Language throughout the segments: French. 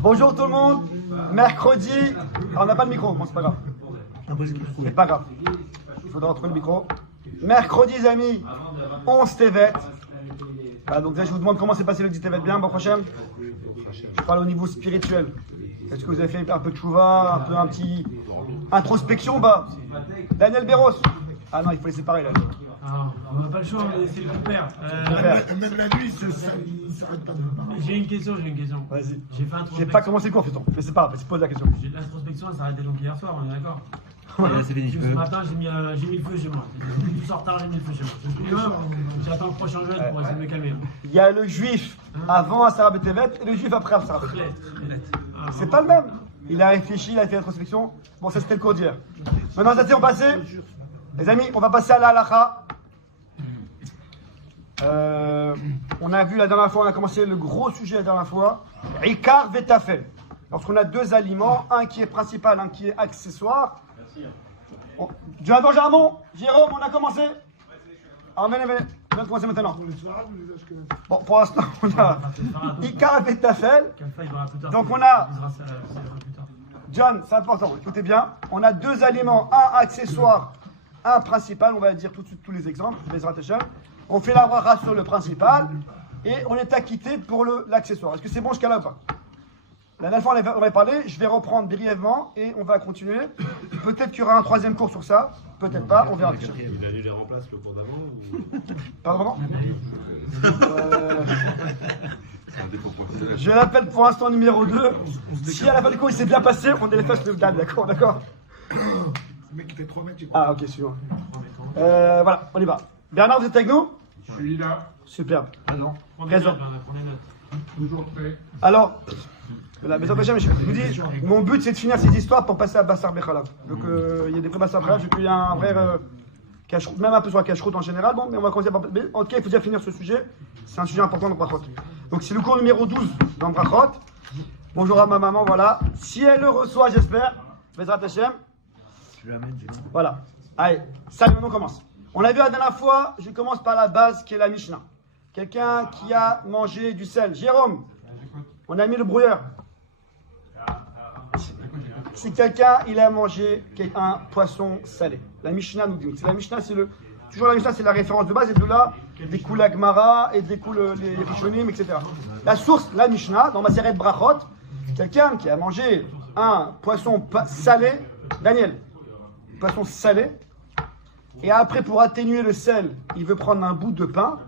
Bonjour tout le monde, mercredi, alors on n'a pas de micro, bon c'est pas grave, c'est pas grave, il faudra retrouver le micro. Mercredi les amis, 11 Tevet, voilà, donc là je vous demande comment s'est passé le 10 Tevet bien, bon prochain. Je parle au niveau spirituel, est-ce que vous avez fait un peu de chouva, un petit introspection, bah Daniel Béros, ah non il faut les séparer là. Ah, on n'a pas le choix, c'est le père. Même la nuit, il ne s'arrête pas de me parler. J'ai une question. Vas-y. J'ai fait J'ai pas commencé le cours, fait-on, mais c'est pas grave, pose la question. L'introspection, elle s'est arrêtée donc hier soir, on est d'accord? Voilà, c'est fini. Ce matin, j'ai mis le feu chez moi. Tout en retard, j'ai mis le feu chez moi. Je suis demain, j'attends le prochain jeu pour essayer de me calmer. Il y a le juif avant Asara B'Tevet et le juif après Asara B'Tevet. C'est pas le même. Il a réfléchi, il a fait l'introspection. Bon, ça c'était le cours d'hier. Maintenant, ça c'est on passe. Les amis, on va passer à la halakha. On a vu la dernière fois, on a commencé le gros sujet la dernière fois. Ikar vetafel. Lorsqu'on a deux aliments, un qui est principal, un qui est accessoire. Dieu adore Jarmon, Jérôme, on a commencé. Alors venez, on va commencer maintenant. Bon, pour l'instant, on a Ikar vetafel. Donc on a John, c'est important, écoutez bien. On a deux aliments, un accessoire, un principal. On va dire tout de suite tous les exemples. On fait la bracha sur le principal et on est acquitté pour l'accessoire. Est-ce que c'est bon jusqu'à là ou pas? La dernière fois on va parler, je vais reprendre brièvement et on va continuer. Peut-être qu'il y aura un troisième cours sur ça, peut-être pas, on verra. Il a lu les remplaces le cours d'avant ou... Pardon? Je l'appelle pour l'instant numéro 2. Si à la fin du cours il s'est bien passé, on délaisse le dame, d'accord? Le mec qui fait 3 mètres, j'ai Ah ok, suivant. Voilà, on y va. Bernard, vous êtes avec nous? Je suis là. Superbe. Présent. Présent. Toujours prêt. Alors, la maison de je vous dis, mon but c'est de finir ces histoires pour passer à Bassar Bechalav. Donc il y a des vrais Bassar Bechalav, il y a un vrai cache-route, même un peu sur la cache-route en général. Bon, mais on va commencer par. Mais en tout cas, il faut déjà finir ce sujet. C'est un sujet important dans Brachot. Donc c'est le cours numéro 12 dans Brachot. Bonjour à ma maman, voilà. Si elle le reçoit, j'espère. Bezrat Hashem. Voilà. Allez, ça maintenant on commence. On a vu la dernière fois, je commence par la base qui est la Mishnah. Quelqu'un qui a mangé du sel. Jérôme, on a mis le brouilleur. Si quelqu'un il a mangé un poisson salé, la Mishnah nous dit. La Mishnah, toujours la Mishnah, c'est la référence de base, et de là découle la Gemara et découle les Rishonim, etc. La source, la Mishnah, dans Maseret Brachot, quelqu'un qui a mangé un poisson salé, Daniel, poisson salé, et après pour atténuer le sel, il veut prendre un bout de pain.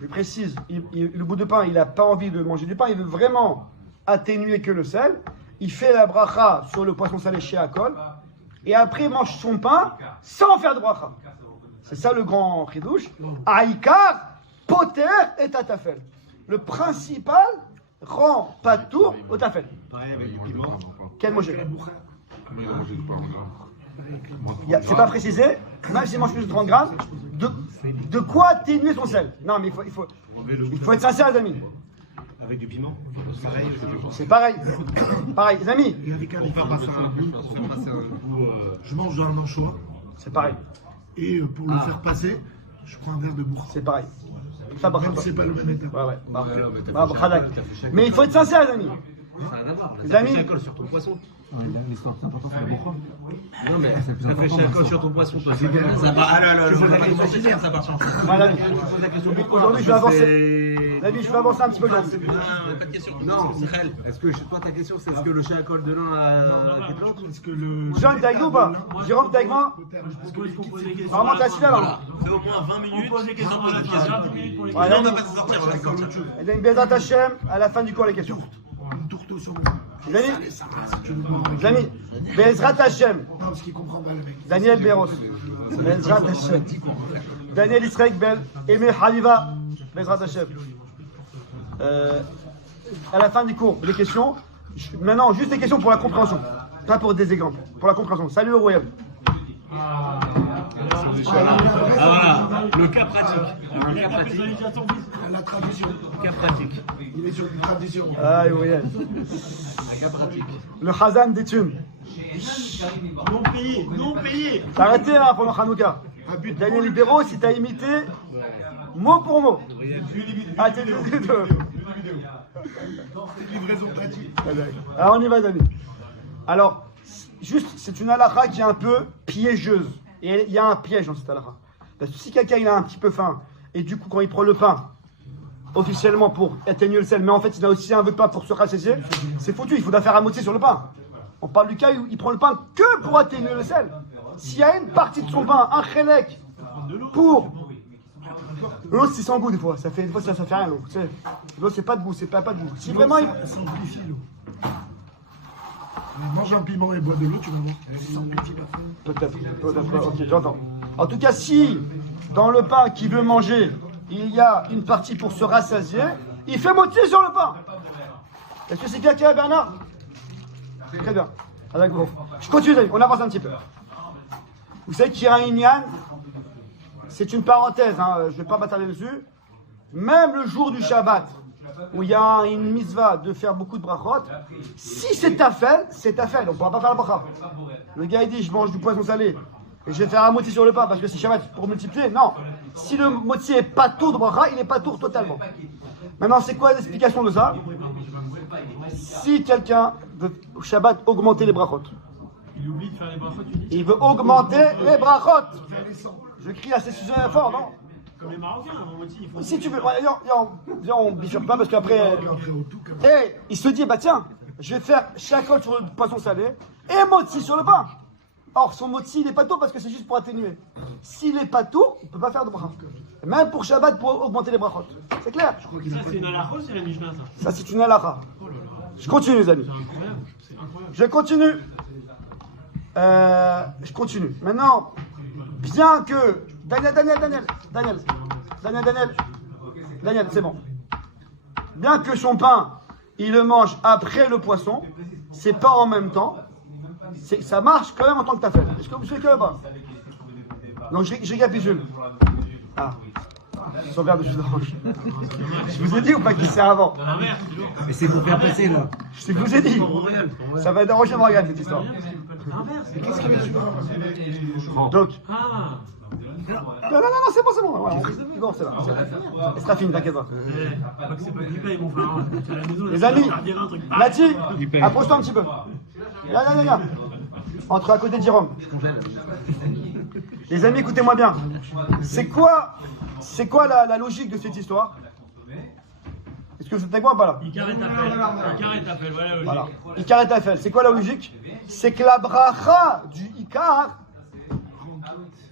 Je précise, le bout de pain, il n'a pas envie de manger du pain, il veut vraiment atténuer que le sel. Il fait la bracha sur le poisson salé chez Akol, et après il mange son pain sans faire de bracha. C'est ça le grand chidouche. Aïkar, poter et tatafel. Le principal rend patour au tafel. Pareil avec du piment. Quel manger? C'est pas précisé, même s'il mange plus de 30 grammes, de quoi atténuer son sel. Non, mais il faut être sincère, les amis. Avec du piment. C'est pareil. Pareil, les amis. Et avec un je mange un anchois. C'est pareil. Et pour le faire passer, je prends un verre de bourre. C'est pareil. Ça, C'est pas le même état. Ouais. Mais il faut être sincère, les amis. Les amis. Ça fait sur ton poisson. L'histoire, c'est important, c'est la bourre. Non mais ça fait chacun sur ton poisson, toi. Ça va. Ah là là, ça part. Voilà. Aujourd'hui, je vais avancer. David, je vais avancer un petit peu. Pas de question. Non, Michel. Est-ce que, toi, ta question, c'est est-ce que le chien à col de l'un a des plantes? Est-ce que le. Jean, t'es avec nous ou pas? Jérôme, t'es avec moi? Normalement, t'es assis là, là. Fais au moins 20 minutes. Pose les questions pour la question. Voilà, On va pas se sortir, on va sortir. il y a une Bezrat Hashem à la fin du cours, les questions. Une tourteau sur le. Les amis, Bezrat Hashem. Non, parce qu'il comprend pas le mec. Daniel Béros. Bezrat Hashem. Daniel Israël Bel. Aimé Haliva. Bezrat Hashem. À la fin du cours, les questions. Maintenant, juste des questions pour la compréhension. Pas pour des exemples. Pour la compréhension. Salut le royaume. Ah voilà, le cas pratique. Le cas pratique. La tradition. Cas pratique. Il est sur une tradition. Ah, oui. Un cas pratique. Le Khazan des thunes. Non payé. T'as arrêté là pendant Hanouka. Daniel Libéro, si t'as imité mot pour mot. Ah, t'es deux. Livraison pratique. Alors on y va, David. Alors, juste, c'est une halakha qui est un peu piégeuse. Et il y a un piège dans cette halakha. Parce que si quelqu'un il a un petit peu faim, et du coup quand il prend le pain, officiellement pour atténuer le sel, mais en fait il a aussi un peu de pain pour se rassasier, c'est foutu, il faudra faire un moitié sur le pain. On parle du cas où il prend le pain que pour atténuer le sel. S'il y a une partie de son pain, un chélek, pour... L'eau c'est sans goût des fois, ça fait rien l'eau. Tu sais. L'eau c'est pas de goût, c'est pas de goût. Si vraiment il... Ça amplifie l'eau. Mange un piment et bois de l'eau, tu vas voir. Ça amplifie la faim. Peut-être, ok, j'entends. En tout cas, si dans le pain qu'il veut manger, il y a une partie pour se rassasier, il fait moitié sur le pain. Est-ce que c'est bien clair, Bernard? Très bien. Avec vous. Je continue, on avance un petit peu. Vous savez qu'il y a un Inyan, c'est une parenthèse, hein, je ne vais pas m'attarder dessus. Même le jour du Shabbat, où il y a une mitzvah de faire beaucoup de brachot, si c'est tafel, on ne pourra pas faire la bracha. Le gars il dit je mange du poisson salé et je vais faire un moti sur le pain parce que c'est Shabbat pour multiplier. Non, si le moti est pas tour de bracha, il est pas tour totalement. Maintenant, c'est quoi l'explication de ça? Si quelqu'un veut au Shabbat augmenter les brachot, Il oublie de faire les brachot, tu dis? il veut augmenter les brachot. Je crie assez fort, non? Comme les Marocains, en moitié, il faut. Si tu veux, ouais, viens, on bifurque pas parce qu'après. Après, au tout, comme Et il se dit, bah tiens, je vais faire chacun sur le poisson salé et moti sur le pain. Or, son moti, il n'est pas tout parce que c'est juste pour atténuer. S'il n'est pas tout, il ne peut pas faire de bracha. Même pour Shabbat, pour augmenter les brachot. C'est clair? Ça, c'est une halakha ou c'est la Mishnah, ça? Ça, c'est une halakha. Je continue, les amis. C'est incroyable, c'est incroyable. Je continue. Je continue. Maintenant, bien que... Daniel, c'est bon. Bien que son pain, il le mange après le poisson, c'est pas en même temps. Ça marche quand même en tant que tafel. Est-ce que vous savez que pas? Donc je récapitule. Ah, son verre de jus d'orange. Je vous ai dit ou pas qu'il sert avant? Mais c'est pour faire passer là. Je vous ai dit. Ça va déranger Morgane cette histoire. Qu'est-ce qu'il y Donc, Ah! non, c'est bon. Ouais, bon, c'est bon. C'est la fine, t'inquiète pas. Pas que c'est pas qui paye, mon frère. Tu es à la maison, Les amis, tu vas dire un truc. Nati, approche-toi un petit peu. Viens. Entre à côté de Jérôme. Les amis, écoutez-moi bien. C'est quoi la logique de cette histoire? Est-ce que vous êtes avec moi ou pas là? Icar et Tafel, voilà la logique. Voilà. Icar et Tafel, c'est quoi la logique? C'est que la bracha du Icar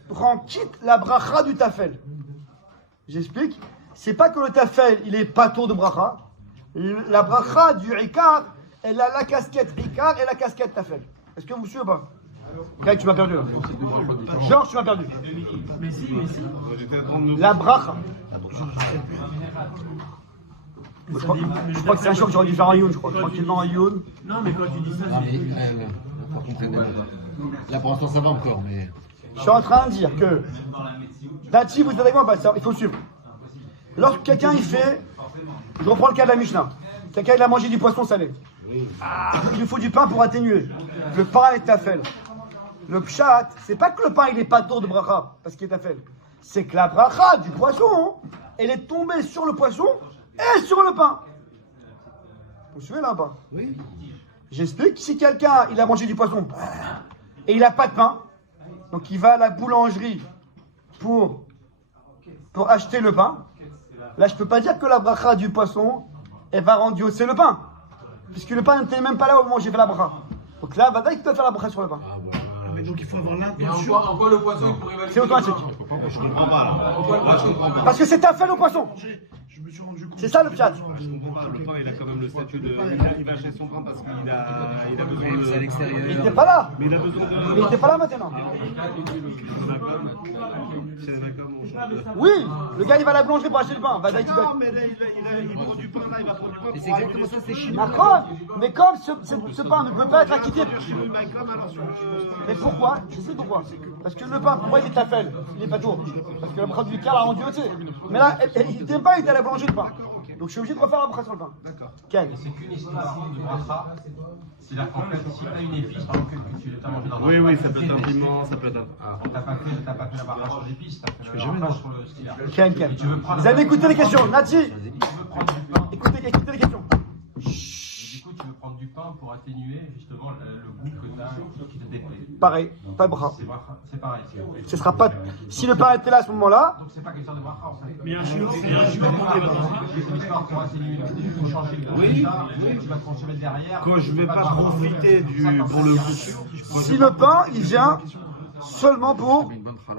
rend quitte la bracha du Tafel. J'explique. C'est pas que le Tafel, il est pas tour de bracha. La bracha du Icar, elle a la casquette Icar et la casquette Tafel. Est-ce que vous suivez ou pas? Kay, tu m'as perdu là. Georges, tu m'as perdu. Mais si. La bracha. Je crois que c'est un choc que j'aurais dû faire en Youn, je crois. Tranquillement en Youn. Non, mais quand tu dis ça, c'est. Là pour l'instant ça va encore, mais. Je suis en train de dire que Dati, vous êtes avec moi, bah, il faut suivre. Lorsque quelqu'un il fait, je reprends le cas de la Mishnah, quelqu'un il a mangé du poisson salé, il lui faut du pain pour atténuer. Le pain est tafel. Le pshat, c'est pas que le pain il est pas tour de bracha parce qu'il est tafel, c'est que la bracha du poisson, elle est tombée sur le poisson et sur le pain. Vous suivez là ou pas? Oui. J'explique, si quelqu'un il a mangé du poisson et il n'a pas de pain, donc il va à la boulangerie pour acheter le pain. Là, je ne peux pas dire que la bracha du poisson, elle va rendre hausser le pain. Puisque le pain n'était même pas là au moment où j'ai fait la bracha. Donc là, va qu'il peut faire la bracha sur le pain. Mais donc il faut avoir Et l'intention. en quoi le poisson il pourrait valider? C'est automatique. Je comprends pas là. Parce que c'est ta fait au poisson. Je me suis rendu compte. C'est ça le chat. Je comprends pas, le pain il a quand même le statut de. Il va acheter son pain parce qu'il a besoin de. C'est à l'extérieur. Il n'était pas là. Mais il a besoin de. Mais il n'était pas là maintenant. C'est un accord, mon cher. Oui, le gars il va à la boulangerie pour acheter le pain. Va d'ailleurs, Non, mais là, il prend du pain, là, il va prendre du pain. Et c'est exactement ça, c'est chinois. Macron, mais comme ce pain ne peut pas être acquitté. Mais pourquoi? Je sais pourquoi. Parce que le pain, pourquoi il est tafel? Il n'est pas tour. Parce que la bracha du car a rendu hausser. Mais là, il n'était pas, il était à la boulangerie de pain. Donc je suis obligé de refaire la bracha sur le pain. D'accord. Ken. C'est qu'une histoire de bracha. C'est-à-dire qu'en fait, si tu as une épice, par exemple, que tu as mangé dans un Oui, ça peut être un piment, ça peut être un. Ah. t'as pas fait la bracha sur l'épice, t'as fait la bracha sur le style. Ken. Vous avez écouté les questions. Nati, écoutez les questions. pain pour atténuer justement le goût que tu as qui te déplaît. Pareil, pas de bracha. C'est pareil. Ce sera pas. Si le pain était là à ce moment-là, Donc c'est pas question de bracha en fait. Mais un chiour, c'est un chiour pour les bracha. Pour atténuer le goût, il faut changer le goût. Oui. Tu vas te consommer derrière. Quand je vais pas profiter pour le coup. si le pain, il vient seulement pour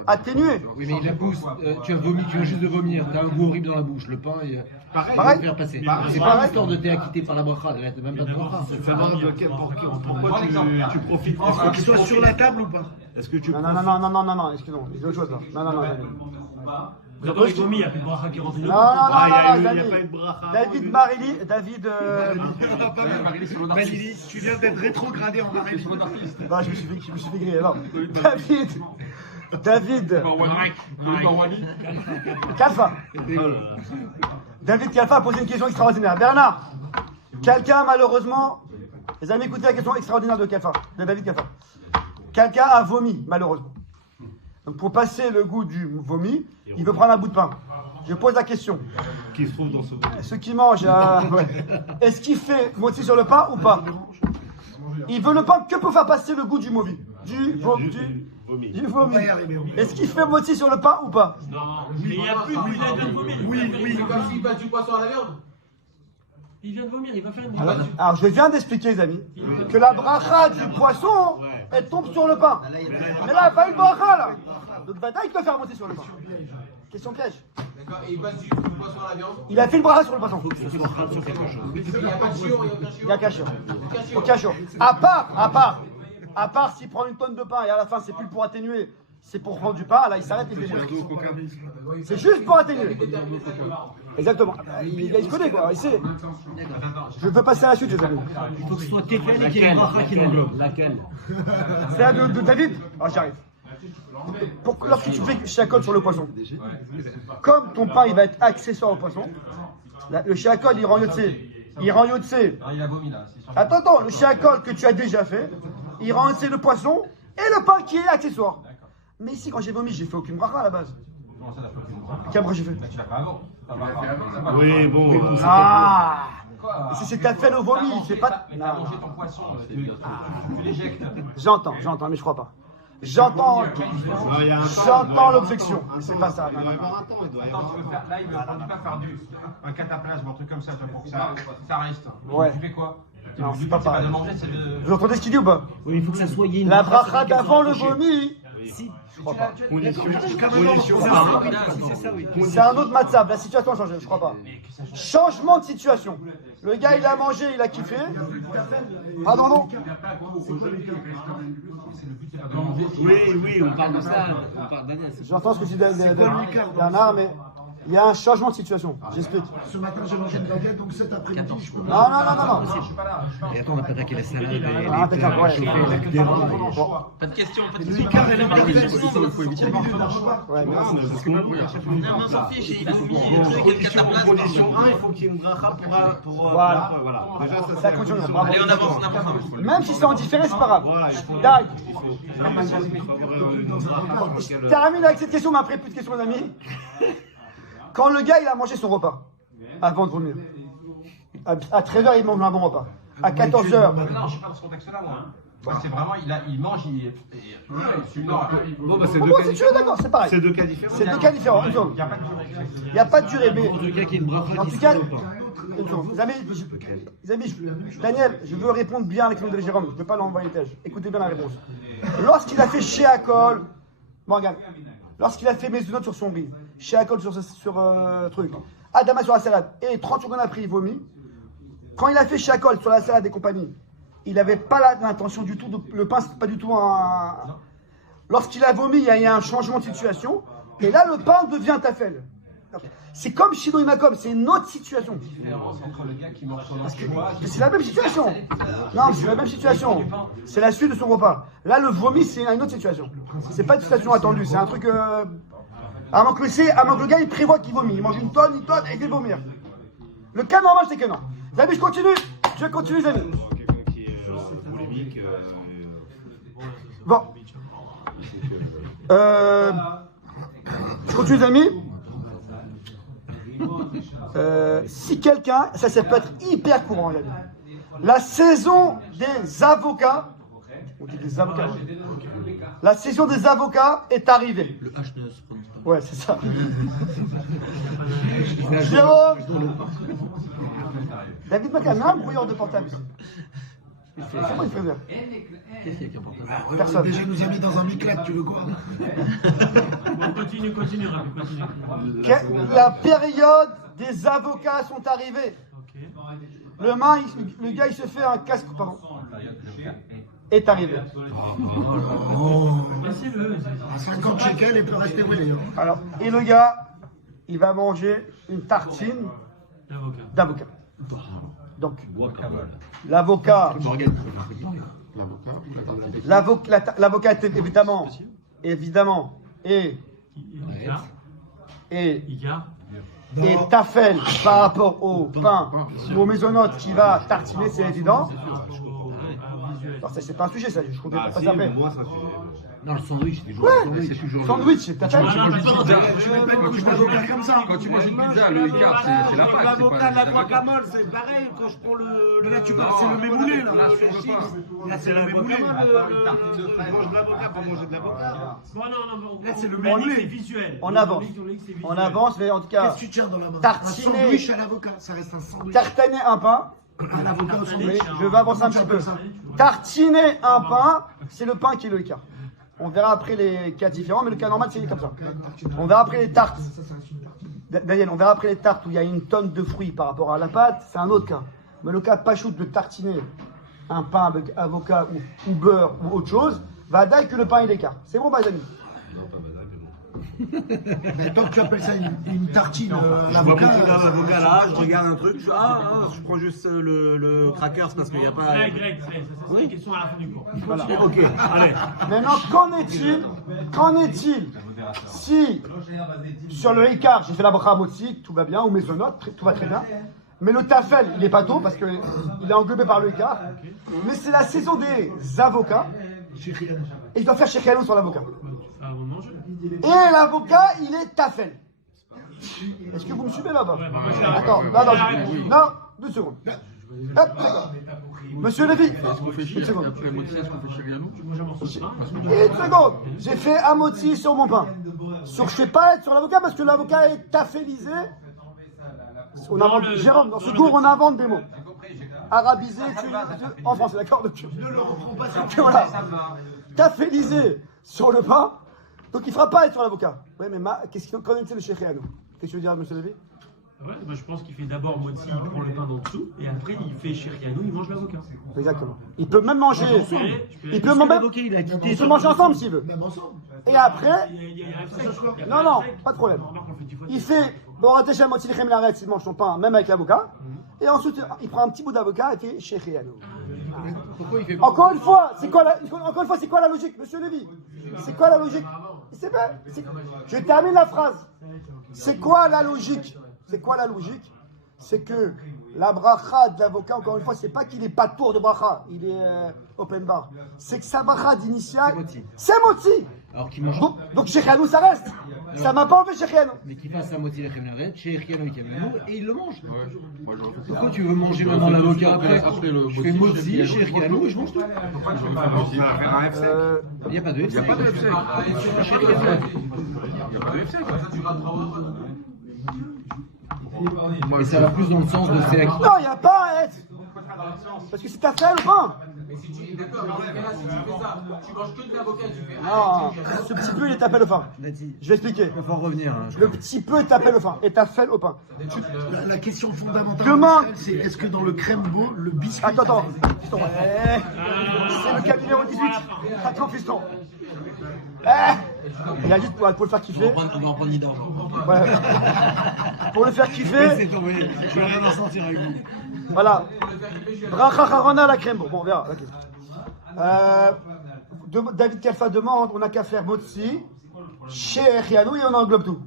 atténuer. Oui, mais il a pousse. Tu as vomi, tu viens juste de vomir. Tu as un goût horrible dans la bouche. Le pain, il va Pareil. te faire passer. C'est Pareil. pas l'histoire de t'es acquitté par la bracha. Là, t'as même pas de bracha. Pourquoi tu profites? Il faut qu'il soit sur la table ou pas? Est-ce que tu Non, excusez-moi, il y a autre chose là. Non. Vous avez vomi, il n'y a plus de bracha qui rentre. Non, il n'y a David. pas eu de bracha. David Marili, David. Valérie, tu viens d'être rétrogradé en Marélie. Non, je me suis fait griller. Non. David. Kalfa. David Kalfa a posé une question extraordinaire. Bernard, quelqu'un malheureusement, les amis, écoutez la question extraordinaire de David Kalfa. Quelqu'un a vomi, malheureusement. Donc pour passer le goût du vomi, il veut prendre un bout de pain. Je pose la question. Qui se trouve dans ce Ceux qui mangent, est-ce qu'il fait moti sur le pain ou pas? Il veut le pain que pour faire passer le goût du vomi. Du vomi. Est-ce qu'il fait moti sur le pain ou pas? Non, mais il n'y a plus de vient de vomir. Oui. Il passe du poisson à la viande. Il vient de vomir, il va faire une Alors je viens d'expliquer les amis que la bracha du poisson elle tombe sur le pain. Mais là, pas une bracha là. Donc Vada il peut faire monter sur le pain. Question piège. D'accord, et il passe du poisson à la viande. Il a fait une bracha sur le poisson. Il n'y a pas de chiot, Il y a cachot. Au cachot. À part s'il prend une tonne de pain et à la fin c'est plus pour atténuer, c'est pour prendre du pain, là il s'arrête et il fait c'est juste pour atténuer. Exactement. Il se connaît quoi, il sait. Je peux passer à la suite les amis. Il faut que ce soit Tefel et qu'il y ait une bracha qui l'englobe. Laquelle? C'est la de David. Ah j'arrive. Lorsque tu fais shakol sur le poisson, comme ton pain il va être accessoire au poisson, le shakol il rend yotse. Il rend yotse. Il a vomi là. Attends, le shakol que tu as déjà fait, il rend yotse le poisson et le pain qui est accessoire. Mais ici quand j'ai vomi, j'ai fait aucune bracha à la base. Comment ça, t'as pas fait une bracha? Quelle bracha j'ai fait? Tu l'as fait avant. Oui, bon. Ah! Et si c'est ta fait le vomi, c'est pas. Mais t'as mangé ton poisson, tu l'éjectes. J'entends, mais je crois pas. J'entends l'objection. Mais c'est pas ça. Attends, tu veux faire là, il veut pas faire un cataplasme, un truc comme ça, pour que ça reste. Ouais. Tu fais quoi? Non, c'est C'est pas pas de pareil. manger, c'est de. Vous entendez ce qu'il dit ou pas? Oui, il faut que ça soit une La bracha d'avant le vomi. Si. Je crois pas. C'est ça, oui. C'est un autre matzav, la situation a changé, je crois pas. Changement de situation. Le gars il a mangé, il a kiffé. Pardon, non. Oui, on parle de ça. On parle d'Agnès. J'entends ce que tu dis Bernard, mais il y a un changement de situation. J'explique. Ce matin, j'ai mangé une baguette, donc cet après-midi, je peux. Non. Et attends, on n'a pas attaqué la salade et les Ah, d'accord, plats ouais. chauffés, la kdéma. Bon, Pas de question, pas de Le question. Ricard et la baguette, faut éviter le milieu d'un repas. ouais, mais Non, mais on s'en fiche, il vomi, le truc, et le cataplasme. Condition 1, il faut qu'il y ait une bracha pour. Voilà. Déjà, ça ça continue. Bravo. Allez, on avance. Même si c'est en différé, c'est pas grave. Voilà, il faut. Dag, Il faut avoir une bracha. je termine avec cette question, mais après plus de questions, mes amis. Quand le gars il a mangé son repas, avant de vomir, à 13h il mange un bon repas, à 14h, Non, je suis pas dans ce contexte-là, moi. Moi, c'est vraiment, il mange, Bon, bah, c'est bon, deux cas si tu veux, différents. d'accord, c'est pareil. C'est deux cas différents. C'est deux cas différents. Une seconde. Il n'y a pas de durée. Il n'y a pas de durée, mais En tout cas, qu'il y ait une bracha en qui tout se cas, fait pas. une seconde. Les amis, Daniel, je veux répondre bien à l'exemple de Jérôme, je ne veux pas l'envoyer tâche. Écoutez bien la réponse. Lorsqu'il a fait Sheakol, Morgan, lorsqu'il a fait Mezunot sur son riz, Sheakol sur truc, Adama sur la salade, et 30 secondes après il vomit, quand il a fait Sheakol sur la salade et compagnie, il n'avait pas l'intention du tout, le pain c'est pas du tout un... Lorsqu'il a vomi, il y a un changement de situation, et là le pain devient tafel. C'est comme Shino Imakom, c'est une autre situation. Entre le gars qui mange son choix. C'est la même situation. Non, c'est la même situation. C'est la suite de son repas. Là, le vomi, c'est une autre situation. C'est pas une situation attendue. C'est un truc. Avant que le gars il prévoit qu'il vomit. Il mange une tonne, et il fait vomir. Le cas normal, c'est que non. Les amis, je continue. Je continue, les amis. Quelqu'un qui est polémique. Bon. Je continue, les amis. si quelqu'un, ça peut être hyper courant, il a dit. La saison des avocats, on dit des avocats, ouais. La saison des avocats est arrivée. Le H ne se prononce pas. Ouais, c'est ça. Jérôme, David Macam, un brouilleur de portable. C'est moi qui fais bien. Qu'est-ce qu'il y a qui apporte ça? Personne. Déjà, il nous a mis dans un miclat, tu veux quoi? On continue, Rabbi, continue. La période des avocats sont arrivés. Ok. Le gars, il se fait un casque, pardon. Est arrivé. Laissez-le. À 50 shekels, il peut rester où il est. Alors, et le gars, il va manger une tartine L'avocat. d'avocat. Donc, l'avocat, l'avocat est évidemment, et tafel par rapport au pain ou aux maisonnotes qui va tartiner, c'est évident. Alors ça, c'est pas un sujet, ça, je comptais pas ça après. Non, le sandwich, c'est toujours Ouais, c'est toujours sandwich, c'est tafel. Tu mets pas une couche d'avocat comme ça. Quand tu manges une pizza, le écart, c'est la pâte. L'avocat de la guacamole, c'est pareil quand je prends Mais là, tu parles, c'est le mémoulé, là. Là, sur le pain. Là, c'est le mémoulé. Je mange de l'avocat pour manger de l'avocat. Bon, non, Là, c'est le on dit que mémoulé. c'est visuel. On avance. On avance, mais en tout cas, Qu'est-ce que tu tiens dans la main? Un tartiner. sandwich à l'avocat, ça reste un sandwich. tartiner un pain, À l'avocat au mais sandwich. je vais avancer un petit peu. Tartiner un pain, c'est le pain qui est le écart. On verra après les cas différents, mais le cas normal, c'est comme ça. On verra après les tartes. Daniel, on verra après les tartes où il y a une tonne de fruits par rapport à la pâte, c'est un autre cas. Mais le cas pachout de tartiner un pain avec avocat ou beurre ou autre chose, va dire que le pain est l'écart. C'est bon, Bazani? Mais toi, tu appelles ça une tartine à Je vois l'avocat. beaucoup d'avocats là, je regarde un truc, je prends juste le crackers parce qu'il n'y a pas. Greg, ça c'est une question à la fin du cours. Voilà. Ok, allez. Maintenant, qu'en est-il si sur le écart, j'ai fait la bracha motzi, tout va bien, ou maisonnote, tout va très bien, mais le tafel, il n'est pas tôt parce qu'il est englobé par le écart, mais c'est la saison des avocats, et il doit faire Shechianu sur l'avocat. Avant de manger. Et l'avocat, il est tafel. Est-ce que vous me suivez là-bas? D'accord, non, 2 secondes. Hop, d'accord. Monsieur Lévy, une seconde. Après Motzi, est-ce qu'on fait Chérianou? Une seconde. J'ai fait un moti sur mon pain. Je ne sais pas être sur l'avocat parce que l'avocat est tafélisé. On invente, Jérôme, dans ce cours, on invente des mots. Arabisé, en français, d'accord? Ne le reprends pas. Voilà. Tafélisé sur le pain. Donc il ne fera pas être sur l'avocat. Oui, mais qu'est-ce qu'en est-il de Shechianu? Qu'est-ce que tu veux dire, monsieur Lévy? Ouais, bah, je pense qu'il fait d'abord moti, il prend le pain d'en dessous, et après il fait Shechianu, il mange l'avocat. Exactement. Il peut même manger. Il peut il a manger ensemble s'il veut. Même ensemble. Et après, Il y a non, pas de problème. Il fait Boratech Moti Lechem Laretz, il mange son pain, même avec l'avocat. Et ensuite, il prend un petit bout d'avocat et fait Shechianu. Pourquoi il fait Encore une fois, c'est quoi la logique, monsieur Lévy? C'est quoi la logique? C'est pas. Je termine la phrase. C'est quoi la logique? C'est que la bracha de l'avocat, encore une fois, c'est pas qu'il est pas tour de bracha, il est open bar. C'est que sa bracha d'initial, c'est moti. Alors qu'il mange. Donc Shechianu, ça reste. Ça m'a pas enlevé Shechianu. Mais qu'il fasse un Motzi Lechem Laretz, Chérianou et il le mange. Pourquoi tu veux manger maintenant l'avocat après? Je fais Motzi, Chérianou et je mange tout. Il n'y a pas de FC. Il n'y a pas de FC. Et ça va plus dans le sens de CAQ. Non, il n'y a pas à être. Parce que c'est ta fait le pain. Non, ce petit peu, il est tapé au pain. Je vais expliquer. Il faut en revenir. Le petit peu est tapé au pain. Et t'as fait au pain. La question fondamentale, Demande. c'est est-ce que dans le crème beau, le biscuit. Attends. Fiston. C'est le cas numéro 18. Attends, fiston. Il a juste pour le faire kiffer. On va en prendre Nida. Ouais. Pour le faire kiffer. Je vais rien en sortir avec vous. Voilà. Bracha Harona la crème. Bon, on verra. David Kalfa demande, on n'a qu'à faire Motzi, Shechianu et on englobe tout.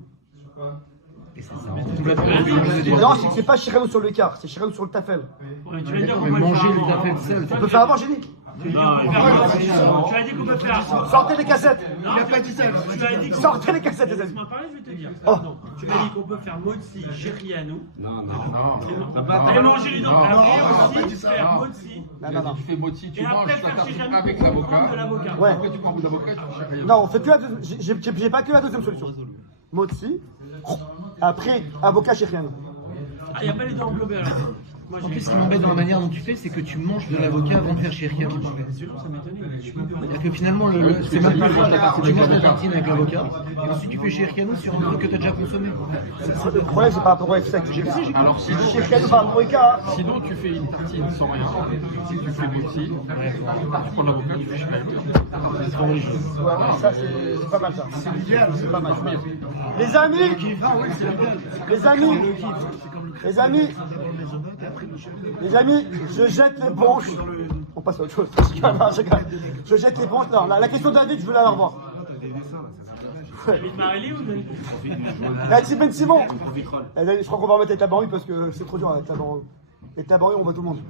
Non, c'est pas Shechianu sur le écart, c'est Shechianu sur le tafel. Ouais, tu vas dire Mais manger le tafel seul. On peut faire avant génique. Tu as dit qu'on peut faire. Sortez les cassettes. Non, tu as dit que Sortez les cassettes, les amis. laisse-moi parler, je vais te dire. Oh. Non, tu m'as dit qu'on peut faire Motsi, Chérianou. Non. Et manger les dents. non, Après non, aussi faire Motsi. Non. Tu fais moti, tu Et manges, après tu faire vas Chérianou avec pour l'avocat. prendre de l'avocat. Ouais. Après, tu prends un bout d'avocat, tu fais rien. Non, on fait que j'ai pas que la deuxième solution. Motsi. Après, avocat chez rien. Ah, il n'y a pas les dents englobées alors. Moi, En plus, ce qui m'embête dans la manière dont tu fais, c'est que tu manges de l'avocat avant de faire chérir. C'est sûr, ça m'étonne. Je peux pas. C'est-à-dire que finalement, c'est même pas le tu manges la tartine avec l'avocat, et ensuite tu fais chérir sur un truc que tu as déjà consommé. Le problème, c'est par rapport au F5 que j'ai fait. Alors, sinon, Chez rien, par rapport au cas. sinon, tu fais une tartine sans rien. Si tu fais moti, tu prends l'avocat, tu fais chérianou. Ouais, ça, c'est pas mal ça. C'est pas mal. Les amis, je jette l'éponge. On passe à autre chose. Je jette l'éponge. Non, la question de David, je veux la revoir. David Marelli ou David? C'est Ben Simon. Je crois qu'on va remettre les tabarus parce que c'est trop dur avec tabarus. Les tabarus, on veut tout le monde.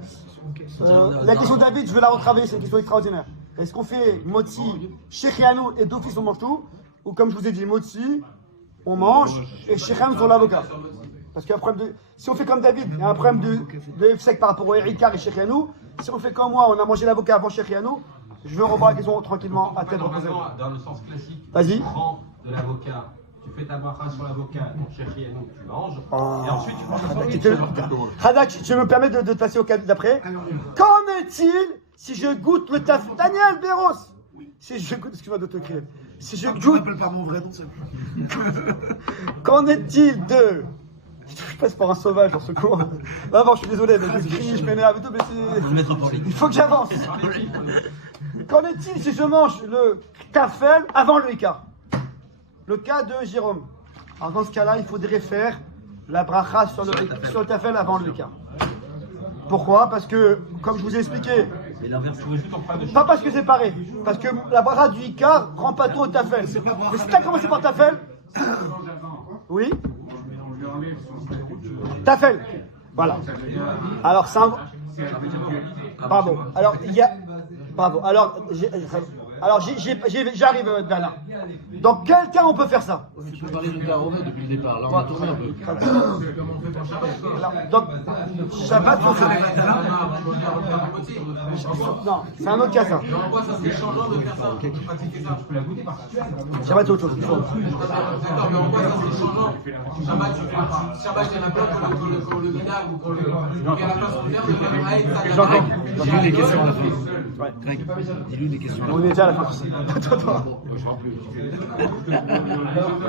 La question de David, je veux la retravailler, c'est une question extraordinaire. Est-ce qu'on fait motzi, shechianou et d'office on mange tout? Ou comme je vous ai dit, motzi, on mange et shechianou sur l'avocat? Parce qu'il y a un problème de. Si on fait comme David, il y a un problème de F-sec par rapport au Erikar et shechianou. Si on fait comme moi, on a mangé l'avocat avant shechianou, je veux revoir la question tranquillement à tête reposée. Dans le sens classique, Vas-y. tu prends de l'avocat, tu fais ta bracha sur l'avocat, ton chéchianou, tu manges, Oh. et ensuite tu prends ton Hadak, je me permets de passer au cas d'après. Qu'en est-il si je goûte le taf... Daniel Béros, si je goûte... Excuse-moi de te crier. Si je Je goûte... m'appelle pas mon vrai nom, c'est Qu'en est-il de... Je passe par un sauvage dans ce cours. Avant, je suis désolé, mais je crie, je m'énerve et tout, mais c'est... Il faut que j'avance. Qu'en est-il si je mange le tafel avant le Ika? Le cas de Jérôme. Alors dans ce cas-là, il faudrait faire la bracha sur le tafel avant le Ika. Pourquoi? Parce que, comme je vous ai expliqué, pas parce que c'est pareil, parce que la bracha du Ika rend pas tout au tafel. Mais si tu as commencé par tafel, oui, tafel, voilà. Alors c'est un... Bravo. Alors il y a... Bravo. Alors j'arrive Bernard. Donc quelqu'un on peut faire ça. Tu peux parler de Tarovet depuis le départ, là on va tourner un peu. Alors, donc Shabbat faut faire. Non, c'est un autre cas ça. Shabbat c'est autre chose. J'entends. Dis-lui des questions à la fin. Ouais. Greg, dis-lui des questions à la fin. On est déjà à la fin. Attends.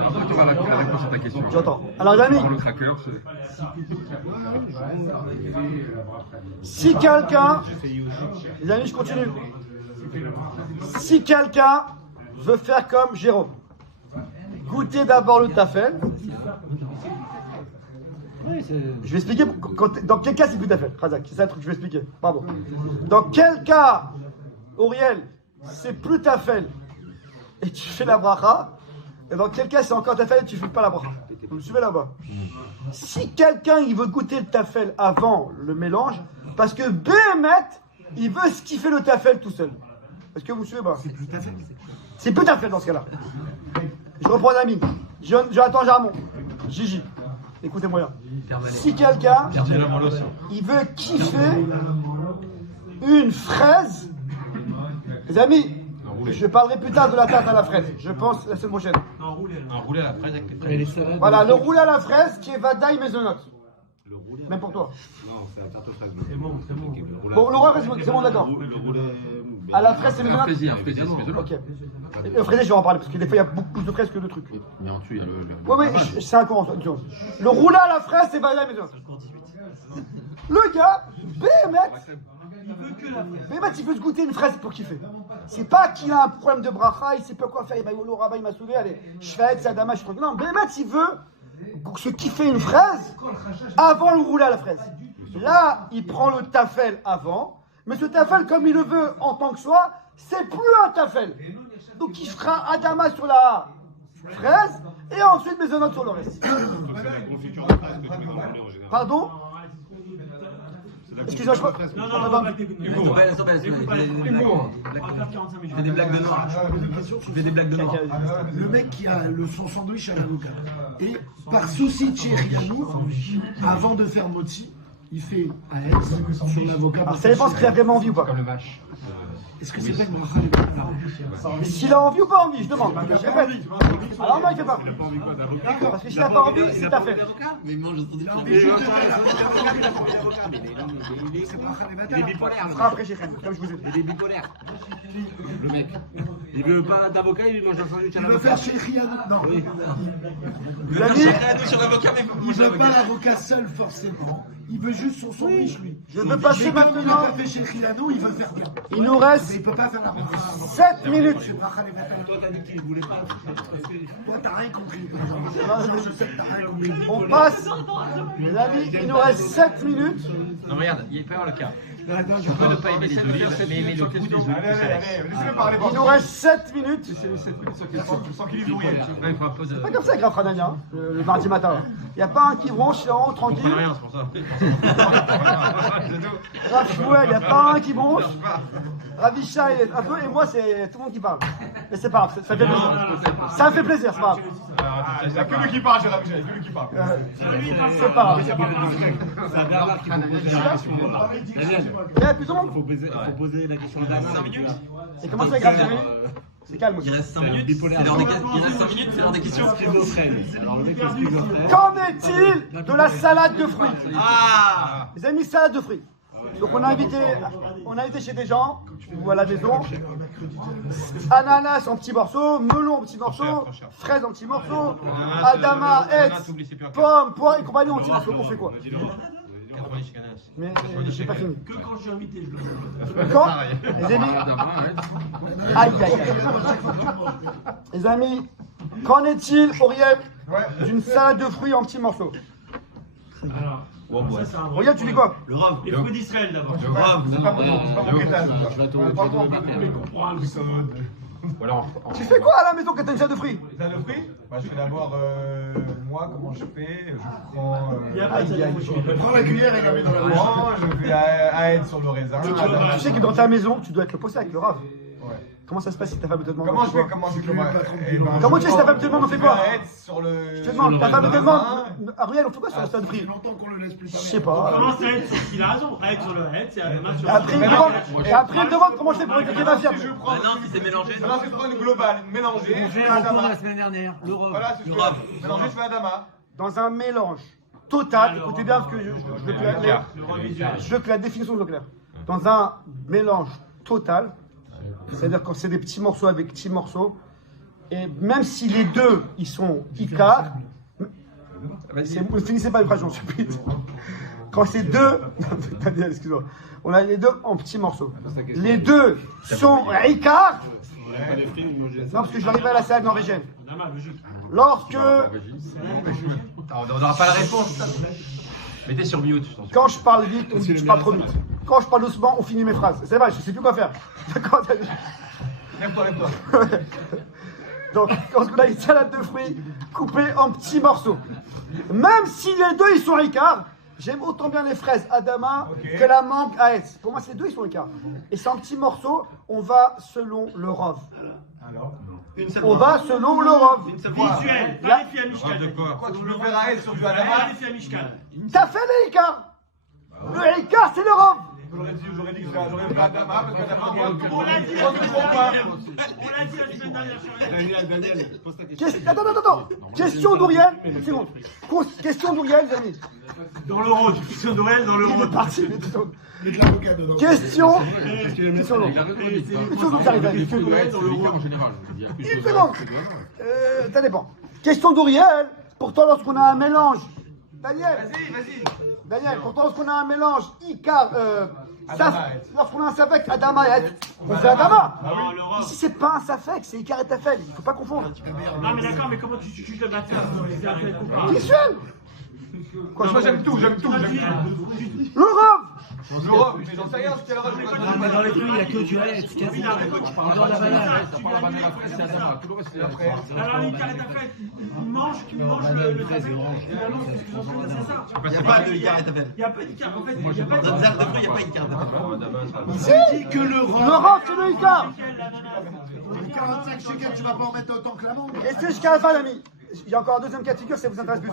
Après, tu auras la réponse à ta question. J'entends. Alors les amis, Dans le tracker, si quelqu'un, les amis, je continue. Si quelqu'un veut faire comme Jérôme, goûter d'abord le tafel. Je vais expliquer dans quel cas c'est plus tafel. Razak, c'est ça le truc que je vais expliquer. Bravo. Dans quel cas, Auriel, c'est plus tafel et tu fais la bracha, et dans quel cas c'est encore tafel et tu fais pas la bracha. Vous me suivez là-bas? Si quelqu'un il veut goûter le tafel avant le mélange, parce que Béhémet, il veut skiffer le tafel tout seul. Est-ce que vous me suivez pas? C'est plus tafel dans ce cas-là. Je reprends l'ami. Jonathan Jarmon. Gigi. Écoutez-moi bien. Si quelqu'un il veut kiffer une fraise, les amis, je parlerai plus tard de la tarte à la fraise. Je pense la semaine prochaine. Un roulé à la fraise avec les Et les fraises. salades. Voilà, le roulé à la fraise qui est Vadaï Maisonnote. Le roulé. Même pour toi. Non, c'est la tarte aux fraises. C'est bon. Bon, le roi, c'est bon, d'accord. Le roulé. À la fraise, c'est Un Maisonnote. plaisir, un plaisir. Ok. Et le fraisier, je vais en parler parce que des fois, il y a beaucoup plus de fraises que de trucs. Mais en dessous, il y a le. Oui, c'est un courant. Le roulé à la fraise, c'est Vadaï Maisonnote. Le gars, Béhémet, il veut se goûter une fraise pour kiffer. C'est pas qu'il a un problème de bracha, il sait pas quoi faire, il va au rabbin, il m'a saoulé, allez, je fais ça, dama, je crois. Non, Béhémet, il veut se kiffer une fraise avant le roulé à la fraise. Là, il prend le tafel avant, mais ce tafel, comme il le veut en tant que soi, c'est plus un tafel. Donc il fera Adama sur la fraise et ensuite Maisonnote sur le reste. C'est la confiture de fraise que tu mets dans le roulé en général. Pardon? C'est Excusez-moi, je peux. Non, non, on va pas t'écouter. Humour. Écoute pas les Humour. On va faire 45 minutes. Tu fais des blagues de noir. Tu fais des blagues de noir. Le mec qui a son sandwich à l'avocat. Et par souci de Chérianou, avant de faire Motsi, il fait à Aix sur l'avocat. Alors, ça dépend ce qu'il a vraiment envie ou pas. Est-ce que c'est pas une bracha les bâtards? S'il a envie ou pas envie, je demande. Je répète. Alors non, il fait pas. Parce que s'il a pas envie, c'est ta fait. Mais il mange trop de C'est bracha les Il est bâtards. bipolaire. On fera après chez Khem, comme je vous ai dit. Il est bipolaire. Le mec. Il veut pas d'avocat, il mange un sandwich à Il veut l'avocat. faire Chérianou. Non. Les amis, Il veut pas l'avocat seul forcément. Il veut juste son sandwich lui. je veux passer Mais comme il n'a maintenant. pas fait Chérianou, il veut faire bien. Il nous Mais reste il peut pas faire la bracha. 7 minutes. C'est bracha les bâtards. Toi, t'as dit qu'il voulait pas. Toi, t'as rien compris. Je sais que t'as rien compris. On passe. Les amis, il nous reste 7 minutes. Non, regarde, il peut y avoir le cas. Non, attends, je On peut ne pas aimer les olives, mais aimer le goût des olives. Laissez-le parler. Il nous reste 7 minutes. Sans qu'il ait nourri. Il faut un peu de. C'est pas comme ça, Graf Radania, le mardi matin. Il n'y a pas un qui bronche là en haut tranquille. Rien, c'est pour ça. Graf Chouel, il n'y a pas un qui bronche. Ravisha, il est un peu, et moi, c'est tout le monde qui parle. Mais c'est pas grave, ça fait plaisir. Ça me fait plaisir, c'est pas grave. Il n'y a que lui qui parle, j'ai l'habitude, il n'y a que lui qui parle. C'est pas grave. C'est Bernard qui vous pose la question. Daniel, Il y a plus de monde. faut poser la question à Bernard. 5 minutes. Et comment ça, Graf Jérémy? C'est calme aussi. Il reste 5 minutes. C'est l'heure des questions. Il reste 5 minutes, c'est l'heure des questions. Schizophrène. Alors le mec est schizophrène. Qu'en est-il de la salade de fruits? Ah! Les amis, salade de fruits. Donc on a invité chez des gens, ou à la maison, ananas en petits morceaux, melon en petits morceaux, fraises en petits morceaux, adama, hetz, pommes, poires et compagnie en petits morceaux. On fait quoi? Mais j'ai pas fini. Que quand je suis invité, je le fais. Quand les amis, aïe aïe aïe. Les amis, qu'en est-il, Auriel, d'une salade de fruits en petits morceaux? Alors, ça, c'est un vrai Auriel, tu dis quoi? Le rave. Les fruits d'Israël d'abord. C'est pas mon quêtage. Je vais tourner Tu fais quoi à la maison quand t'as une salade de fruits? Salade de fruits? Bah, je fais d'abord, moi, comment je fais? Je prends. Il y a pas de salade de fruits. Prends la cuillère et la mets dans la bouche. Je fais à aide sur le raisin. Tu sais que dans ta maison, tu dois être le possède avec le rave. Ouais. Comment ça se passe si ta femme te demande? Comment on je fait fais? quoi? Comment je fais? Comment tu sais si ta femme te demande, on fait quoi? Sur le. Je te demande, ta femme te demande. Ariel, on fait quoi sur le stade de Ça fait fruits? longtemps qu'on le laisse plus Je parler. sais pas. Commence à être sur ce qu'il a raison. À être sur le head, c'est Adama sur Et après, il me demande, comment je fais pour éduquer ma femme. Si je prends. Non, si c'est mélangé. Non, si je prends une globale, une mélangée, je fais la Adama. semaine dernière, le rove. Voilà, si je fais mélangée, je fais Adama. Dans un mélange total, écoutez bien parce que je veux que le revisuel. je veux que la définition soit claire. Dans un mélange total, c'est-à-dire quand c'est des petits morceaux avec petits morceaux, et même si les deux ils sont Icar, ne finissez pas une phrase, j'en supplie. Quand c'est deux, Daniel, excuse-moi, on a les deux en petits morceaux. Les deux sont Icar. Non, parce que je vais arriver à la salade norvégienne. Adama, logique. Lorsque, On n'aura pas la réponse. Mettez sur mute. je t'en supplie. quand je parle vite, on dit que je parle trop vite. Quand je parle doucement, on finit mes phrases. C'est vrai, je sais plus quoi faire. D'accord, Daniel. Lève-toi. Donc, quand on a une salade de fruits coupée en petits morceaux, même si les deux ils sont Ricard, j'aime autant bien les fraises Adama que la mangue Aetz. Pour moi, ces deux ils sont Ricard. Et c'est en petits morceaux, on va selon le rov. Alors, On va selon le rov. Visuel, pas les filles à Mishkan. quoi, tu veux faire à aide sur du Pas Adama? les filles à Mishkan. T'as fait les Ricard. Le Ricard, c'est le rov. J'aurais dit que j'aurais fait Adama parce qu'Adama, moi, On l'a dit la semaine dernière. On l'a dit la semaine dernière sur Daniel, pose ta question. Attends. Question d'Ouriel. Une seconde. Question d'Ouriel, les amis. Dans l'euro, question d'Orel dans l'euro. Il est parti. mais deux secondes. Mets de l'avocat dedans. Question. Question d'Ouriel. Une seconde, j'arrive. Une seconde. Ça dépend. Question d'Ouriel. Pourtant, lorsqu'on a un mélange. Daniel. Daniel, pourtant, lorsqu'on a un mélange Icar. Lorsqu'on a un Safek, Adama et Ed, on fait Adama. Non, l'Europe. Ici, c'est pas un Safek, c'est Icar et Tafel. Il faut pas confondre. Non, mais d'accord, mais comment tu juges le matin les affaires Visuel. Quoi, Moi, j'aime tout. Le rov. L'Europe, mais j'en sais rien, ce qu'elle a rajouté. Non, mais dans les fruits, il n'y a que du Haetz, quasi. Dans la banane. Alors, les carrés à fait, ils mangent, tu manges le fraise et orange. C'est ça. Il n'y a pas de carré à faire. Il n'y a pas de carré, en fait, il n'y a pas de Dans le zère de fruits, il n'y a pas une carte à faire. Il dit que l'Europe. L'Europe, c'est le Icar. 45 shekels, tu vas pas en mettre autant que l'amande. Restez jusqu'à la fin, les amis. Il y a encore un deuxième cas de figure, ça vous intéresse plus.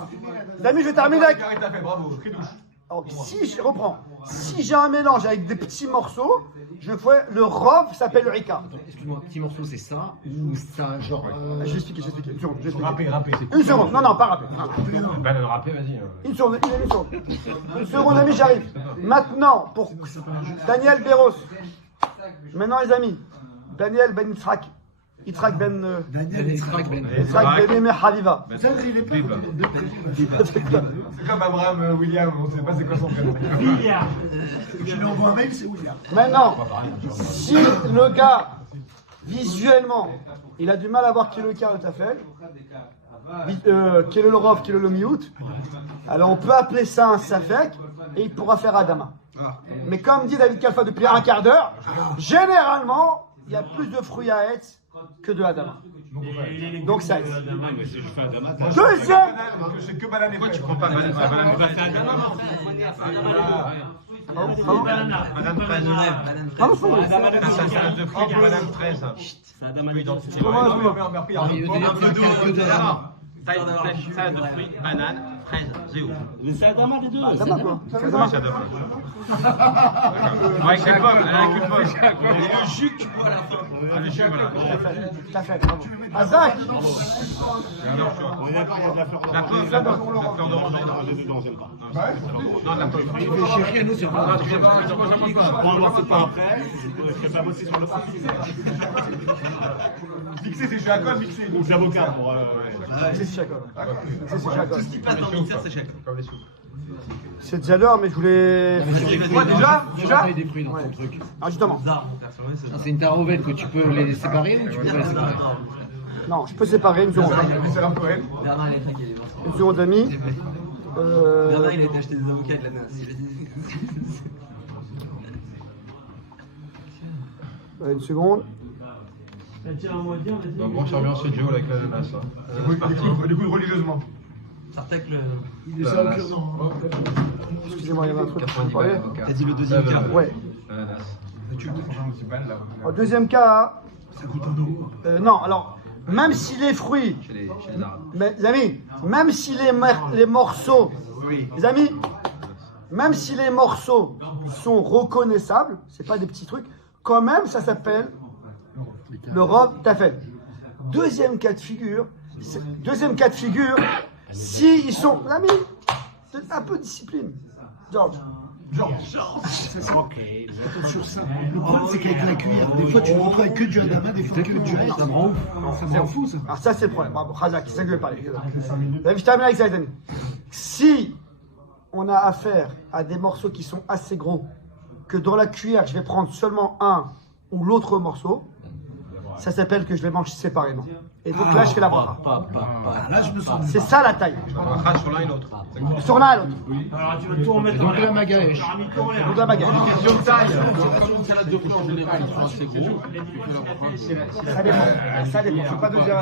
Les amis, je vais terminer avec. Carré à fait, bravo, Fridouche. Alors, si je reprends, si j'ai un mélange avec des petits morceaux, je fais le rov s'appelle le Icar. Excuse-moi, petit morceau, c'est ça ou ça, genre. Je vais expliquer. Une seconde, je vais expliquer. Rappé, Une seconde, non, pas rapide. Ben, le rappé, vas-y. Une seconde, Une seconde, amis, j'arrive. Maintenant, pour Daniel Béros. Maintenant, les amis, Daniel Ben Yitzhak Ben Eme Haviva. Ça, il est pas C'est comme Abraham William, on ne sait pas c'est quoi son prénom. Je lui envoie un mail, c'est William. Maintenant, si le gars, visuellement, il a du mal à voir qui est le quart de Tafel, qui est le Lorov, qui est le Miout, alors on peut appeler ça un Safek et il pourra faire Adama. Mais comme dit David Kalfa depuis un quart d'heure, généralement, il y a plus de fruits à Hetz que de Adama. Donc ça Hetz. Deuxième. C'est que banane et fraise. Tu prends pas banane fraise. Madame fraise. Salade de fruits, banane fraise. C'est Adama identifié. Salade de fruits, banane, fraise, zéro. Mais c'est Adama les deux. Adama quoi? C'est Adama. Avec les pommes, avec une pomme. Et le jus que tu bois à la fin. Le jus, voilà. Tafel, bravo. Azak. La pomme, la fleur d'orange. Non, la pomme. Chérie, nous, sur un. Mixé, c'est chez Acol, mixé. Donc c'est avocat pour. C'est Chakol. C'est Chakol. Tout ce qui passe dans le mixeur, c'est chèque. C'est déjà l'heure, mais je voulais. Quoi, déjà J'ai des fruits dans ton truc. Ah, justement. C'est une tarovette que tu peux les séparer ou tu peux pas les séparer? Non, je peux séparer une seconde. C'est un poème. Bernard, il a craqué. Une seconde, ami. Bernard, il a été acheter des avocats de la main. Une seconde. Donc, on survient ce duo avec l'ananas. Du coup, religieusement. Sartek, Il est ça au cure, non. Excusez-moi, il y avait un truc pour me parler. t'as dit le deuxième cas. Ouais. Ananas. Tu le prends un petit bal là. En deuxième cas, Ça coûte 1 euro. non, alors, même si les fruits, Chez les Arabes. mais, les amis, même si les morceaux, les amis, même si les morceaux sont reconnaissables, c'est pas des petits trucs, quand même, ça s'appelle le robe tafel. Deuxième cas de figure, si ils sont, les amis, c'est un peu de discipline. George. Sur ça. Le problème, c'est qu'avec la cuillère, des fois, tu te retrouves avec que du Adama, des fois que du Haetz. Ça me rend ouf. Ça me rend fou, ça. Alors ça c'est le problème. Bravo, Khazak, c'est ça que je vais parler. Je termine avec ça, les amis. Si on a affaire à des morceaux qui sont assez gros, que dans la cuillère, je vais prendre seulement un ou l'autre morceau, ça s'appelle que je les mange séparément. Et donc là, je fais la bracha. Ah, là, je me sens. C'est ça la taille. On crache sur l'un et l'autre. Sur l'un à l'autre. Alors, tu vas tout remettre Donc la magaèche. Donc la baguette. Question de taille. Une salade de fruits en général, ils sont assez gros. Ça dépend. Ça dépend. Je ne peux pas te dire.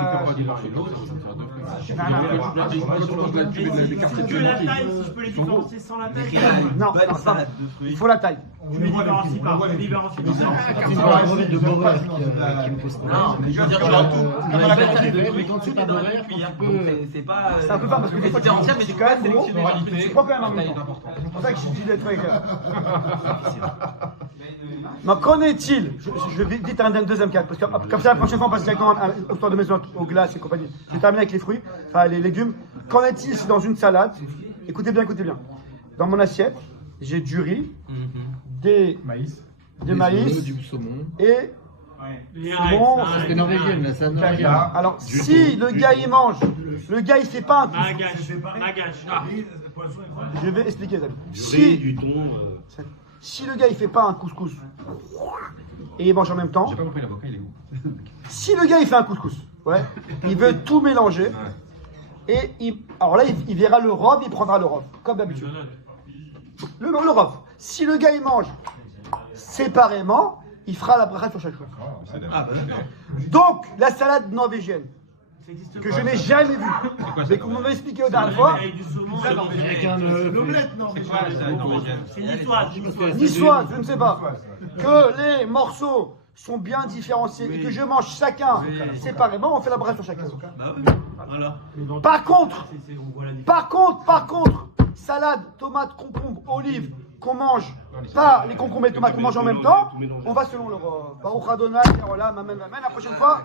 Que la taille, si je peux les différencier sans la taille. Non, Bonne non, salade de fruits. il faut la taille. Je les différencie pas. Je les différencie pas. C'est une tarovette de Borer qui me pose problème. Non, mais je veux dire, tu as tout. Mais quand c'est pas Borer, tu peux. C'est pas. C'est un peu pas parce que des fois, c'est entière, mais tu peux pas sélectionner. c'est pas quand même en même temps. C'est pour ça que je dis des trucs. Mais qu'en est-il? Je vais vite un deuxième cas, parce que comme ça la prochaine fois on passe directement à l'histoire de maison aux glaces et compagnie. Je vais terminer avec les fruits, enfin les légumes. Qu'en est-il si dans une salade, écoutez bien, dans mon assiette, j'ai du riz, des maïs Du saumon. et Les bon, Haetz, C'est norvégienne, là, c'est norvégien. alors si le gars il mange, le gars il fait pas un couscous. Magache. Je vais expliquer ça. Si le gars il fait pas un couscous et il mange en même temps, J'ai pas compris l'avocat, il est où? si le gars il fait un couscous, ouais, il veut tout mélanger et alors là il verra le rov, il prendra le rov comme d'habitude. Le rov. Si le gars il mange séparément, il fera la bracha sur chaque chose. Ah, bah d'accord. Donc, la salade norvégienne, que je n'ai jamais vue, mais qu'on m'avait expliqué au dernière fois, Avec du saumon, Avec un L'omelette, non, mais c'est niçoise. niçoise, je ne sais pas, que les morceaux sont bien différenciés et que je mange chacun séparément, on fait la bracha sur chacun. Bah oui, voilà. Par contre, On voit la différence. par contre, salade, tomate, concombre, olive, qu'on mange, pas les concombres et les tomates qu'on mange en même temps, on va selon leur Baruch Adonai, Olam, Amen, Amen. La prochaine fois,